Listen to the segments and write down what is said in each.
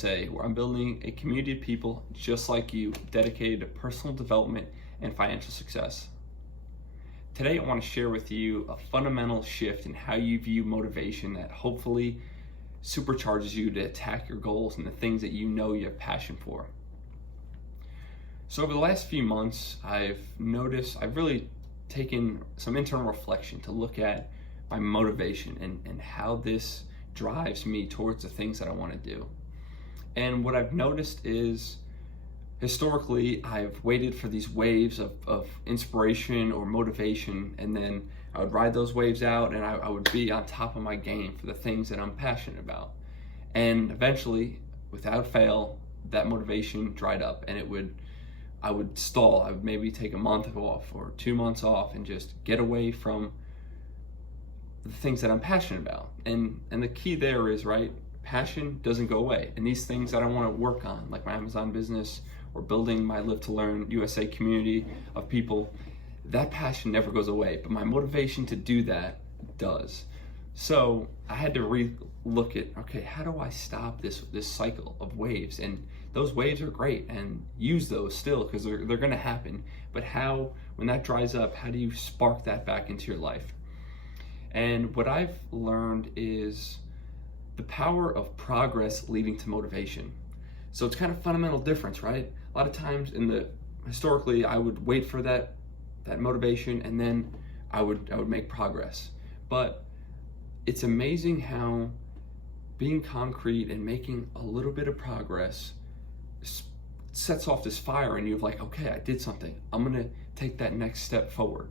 USA, where I'm building a community of people just like you dedicated to personal development and financial success. Today I want to share with you a fundamental shift in how you view motivation that hopefully supercharges you to attack your goals and the things that you know you have passion for. So over the last few months, I've really taken some internal reflection to look at my motivation and how this drives me towards the things that I want to do. And what I've noticed is, historically, I've waited for these waves of inspiration or motivation, and then I would ride those waves out and I would be on top of my game for the things that I'm passionate about. And eventually, without fail, that motivation dried up and I would stall. I would maybe take a month off or 2 months off and just get away from the things that I'm passionate about. And the key there is, right, passion doesn't go away. And these things that I want to work on, like my Amazon business or building my LiveToLearnUSA community of people, that passion never goes away, but my motivation to do that does. So I had to re-look at, okay, how do I stop this cycle of waves? And those waves are great, and use those still, because they're going to happen. But how, when that dries up, how do you spark that back into your life? And what I've learned is the power of progress leading to motivation. So it's kind of a fundamental difference, right? A lot of times historically, I would wait for that motivation, and then I would make progress. But it's amazing how being concrete and making a little bit of progress sets off this fire, and you're like, okay, I did something. I'm gonna take that next step forward.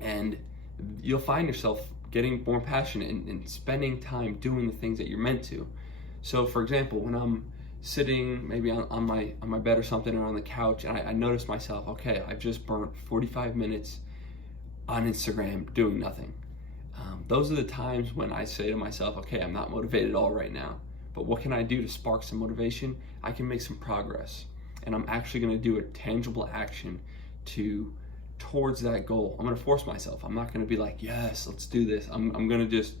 And you'll find yourself getting more passionate and spending time doing the things that you're meant to. So for example, when I'm sitting maybe on my bed or something, or on the couch, and I notice myself, okay, I've just burnt 45 minutes on Instagram doing nothing. Those are the times when I say to myself, okay, I'm not motivated at all right now, but what can I do to spark some motivation? I can make some progress, and I'm actually gonna do a tangible action towards that goal. I'm gonna force myself. I'm not gonna be like, yes, let's do this. I'm gonna just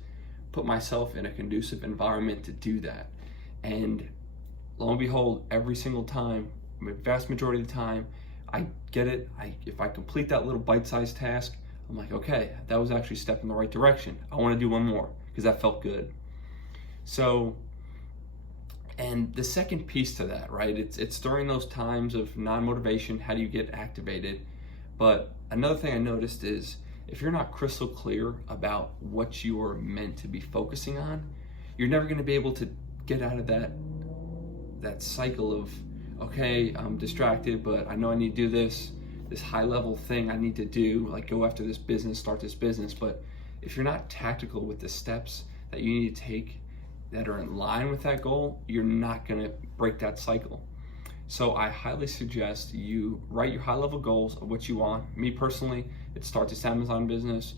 put myself in a conducive environment to do that. And lo and behold, every single time, the vast majority of the time, I get it. If I complete that little bite-sized task, I'm like, okay, that was actually a step in the right direction. I wanna do one more, because that felt good. So, and the second piece to that, right, it's during those times of non-motivation, how do you get activated? But another thing I noticed is, if you're not crystal clear about what you are meant to be focusing on, you're never gonna be able to get out of that cycle of, okay, I'm distracted, but I know I need to do this high level thing I need to do, like go after this business, start this business. But if you're not tactical with the steps that you need to take that are in line with that goal, you're not gonna break that cycle. So I highly suggest you write your high level goals of what you want. Me personally, it's start this Amazon business,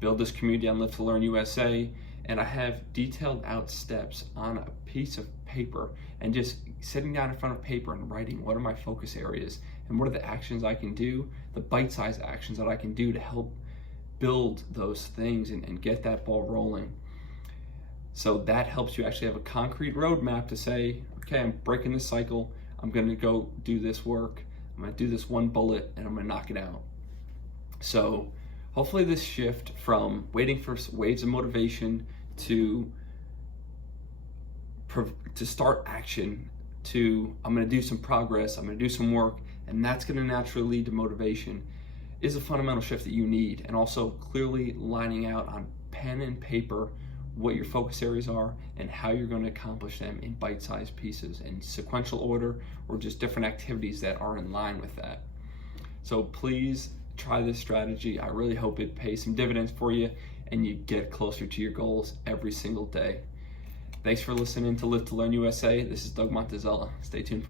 build this community on LiveToLearnUSA, and I have detailed out steps on a piece of paper, and just sitting down in front of paper and writing, what are my focus areas and what are the actions I can do, the bite-sized actions that I can do to help build those things and get that ball rolling. So that helps you actually have a concrete roadmap to say, okay, I'm breaking this cycle, I'm gonna go do this work, I'm gonna do this one bullet, and I'm gonna knock it out. So hopefully this shift from waiting for waves of motivation to start action, to I'm gonna do some progress, I'm gonna do some work, and that's gonna naturally lead to motivation, is a fundamental shift that you need. And also clearly lining out on pen and paper what your focus areas are and how you're going to accomplish them in bite-sized pieces in sequential order, or just different activities that are in line with that. So please try this strategy. I really hope it pays some dividends for you and you get closer to your goals every single day. Thanks for listening to Live to Learn USA. This is Doug Montezella. Stay tuned.